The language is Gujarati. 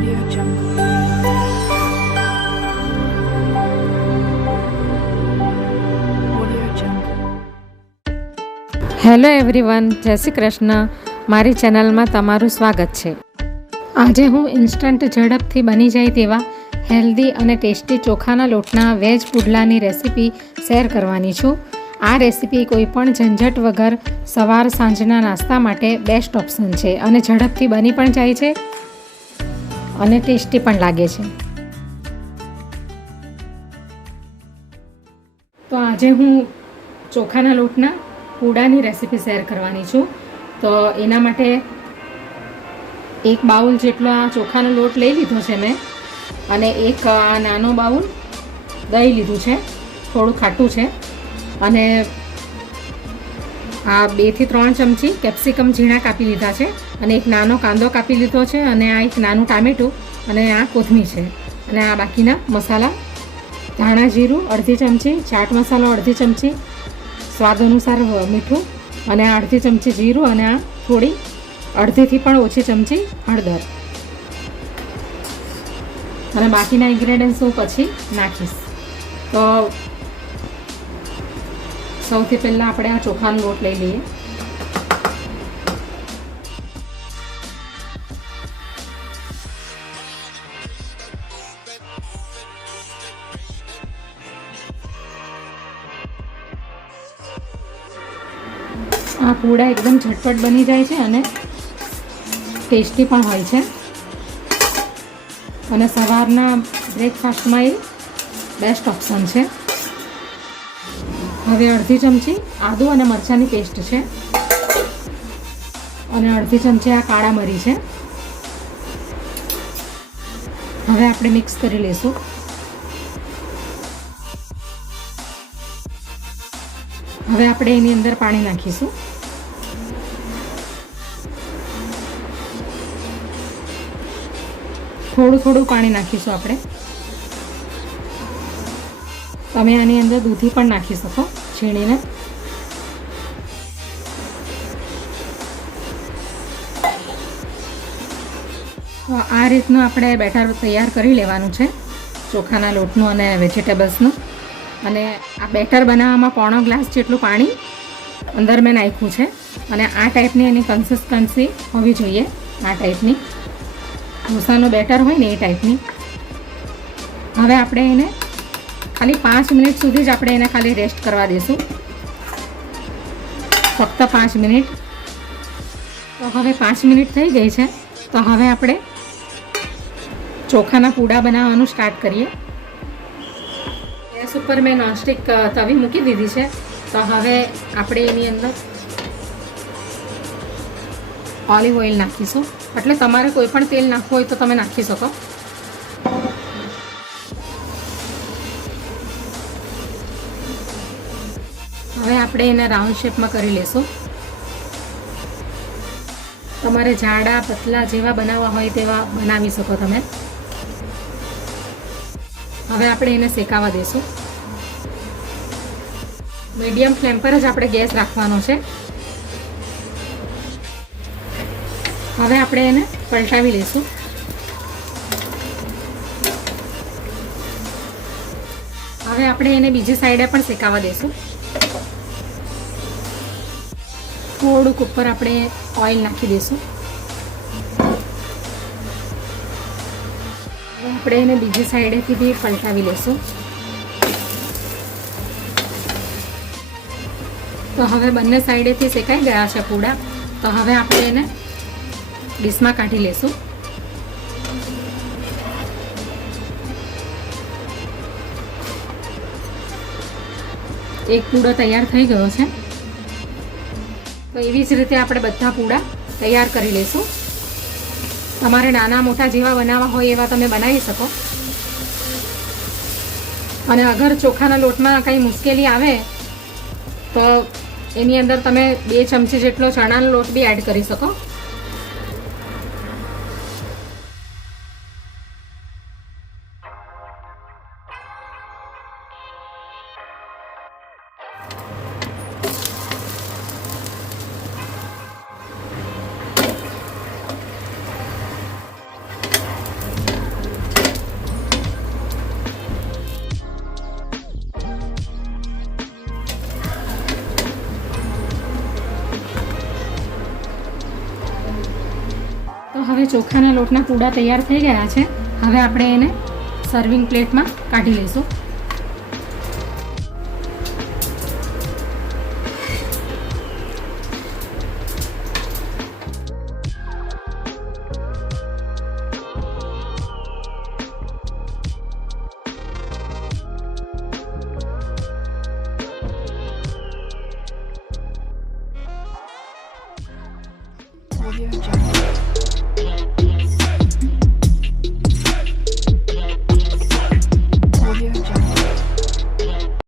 Audio Jungle. Audio Jungle. Hello everyone, જય શ્રી કૃષ્ણ. મારી ચેનલમાં તમારું સ્વાગત છે. આજે હું ઇન્સ્ટન્ટ ઝડપથી બની જાય તેવા હેલ્ધી અને ટેસ્ટી ચોખાના લોટના વેજ પુડલાની રેસીપી શેર કરવાની છું. આ રેસીપી કોઈપણ ઝંઝટ વગર સવાર સાંજના નાસ્તા માટે બેસ્ટ ઓપ્શન છે અને ઝડપથી બની પણ જાય છે અને ટેસ્ટી પણ લાગે છે. તો આજે હું ચોખાના લોટના પૂડાની રેસીપી શેર કરવાની છું. તો એના માટે એક બાઉલ જેટલો આ ચોખાનો લોટ લઈ લીધો છે મેં, અને એક આ નાનો બાઉલ દહીં લીધું છે, થોડું ખાટું છે, અને આ 2 થી 3 ચમચી કેપ્સિકમ ઝીણા કાપી લીધા છે, અને એક નાનો કાંદો કાપી લીધો છે, અને આ એક નાનું ટામેટું, અને આ કોથમીર છે, અને આ બાકીના મસાલા ધાણા જીરું અડધી ચમચી, ચાટ મસાલો અડધી ચમચી, સ્વાદ અનુસાર મીઠું, અને આ અડધી ચમચી જીરું, અને આ થોડી અડધીથી પણ ઓછી ચમચી હળદર, અને બાકીના ઇન્ગ્રેડિયન્ટ્સ હું પછી નાખીશ. તો સૌથી પહેલાં આપણે આ ચોખાનો લોટ લઈ લઈએ. આ પૂડા એકદમ ઝટપટ બની જાય છે અને ટેસ્ટી પણ હોય છે, અને સવારના બ્રેકફાસ્ટમાં એ બેસ્ટ ઓપ્શન છે. હવે અડધી ચમચી આદુ અને મરચાંની પેસ્ટ છે, અને અડધી ચમચી આ કાળા મરી છે. હવે આપણે મિક્સ કરી લઈશું. હવે આપણે એની અંદર પાણી નાખીશું. થોડું થોડું પાણી નાખીશું આપણે. તમે આની અંદર દૂધી પણ નાખી શકો છીણીને. તો આ રીતનું આપણે બેટર તૈયાર કરી લેવાનું છે ચોખાના લોટનું અને વેજીટેબલ્સનું. અને આ બેટર બનાવવામાં 1/4 ગ્લાસ જેટલું પાણી અંદર મેં નાખ્યું છે, અને આ ટાઈપની એની કન્સિસ્ટન્સી હોવી જોઈએ. આ ટાઈપની ઢોસાનું બેટર હોય ને એ ટાઈપની. હવે આપણે એને ખાલી 5 મિનિટ સુધી જ આપણે એને ખાલી રેસ્ટ કરવા દઈશું, ફક્ત 5 મિનિટ. તો હવે 5 મિનિટ થઈ ગઈ છે. તો હવે આપણે ચોખાના પૂડા બનાવવાનું સ્ટાર્ટ કરીએ. ગેસ ઉપર મેં નોનસ્ટિક તવી મૂકી દીધી છે. તો હવે આપણે એની અંદર ઓલિવ ઓઇલ નાખીશું. એટલે તમારે કોઈ પણ તેલ નાખવું હોય તો તમે નાખી શકો. હવે આપણે એને રાઉન્ડ શેપમાં કરી લેશું. તમારે જાડા પતલા જેવા બનાવવા હોય તેવા બનાવી શકો તમે. હવે આપણે એને શેકાવા દઈશું. મીડિયમ ફ્લેમ પર જ આપણે ગેસ રાખવાનો છે. હવે આપણે એને પલટાવી લઈશું. હવે આપણે એને બીજી સાઈડે પણ શેકાવા દઈશું. થોડુંક ઉપર આપણે ઓઇલ નાખી દઈશું. આપણે એને બીજી સાઈડેથી બી પલટાવી લઈશું. તો હવે બંને સાઈડેથી શેકાઈ ગયા છે પૂડા. તો હવે આપણે એને ડીશમાં કાઢી લઈશું. એક પૂડો તૈયાર થઈ ગયો છે. તો એવી જ રીતે આપણે બધા પૂડા તૈયાર કરી લઈશું. તમારે નાના મોટા જેવા બનાવવા હોય એવા તમે બનાવી શકો. અને અગર ચોખાના લોટમાં કંઈ મુશ્કેલી આવે તો એની અંદર તમે 2 ચમચી જેટલો ચણાનો લોટ બી એડ કરી શકો. હવે ચોખાના લોટના પૂડા તૈયાર થઈ ગયા છે. હવે આપણે એને સર્વિંગ પ્લેટમાં કાઢી લઈશું. Audio Jungle.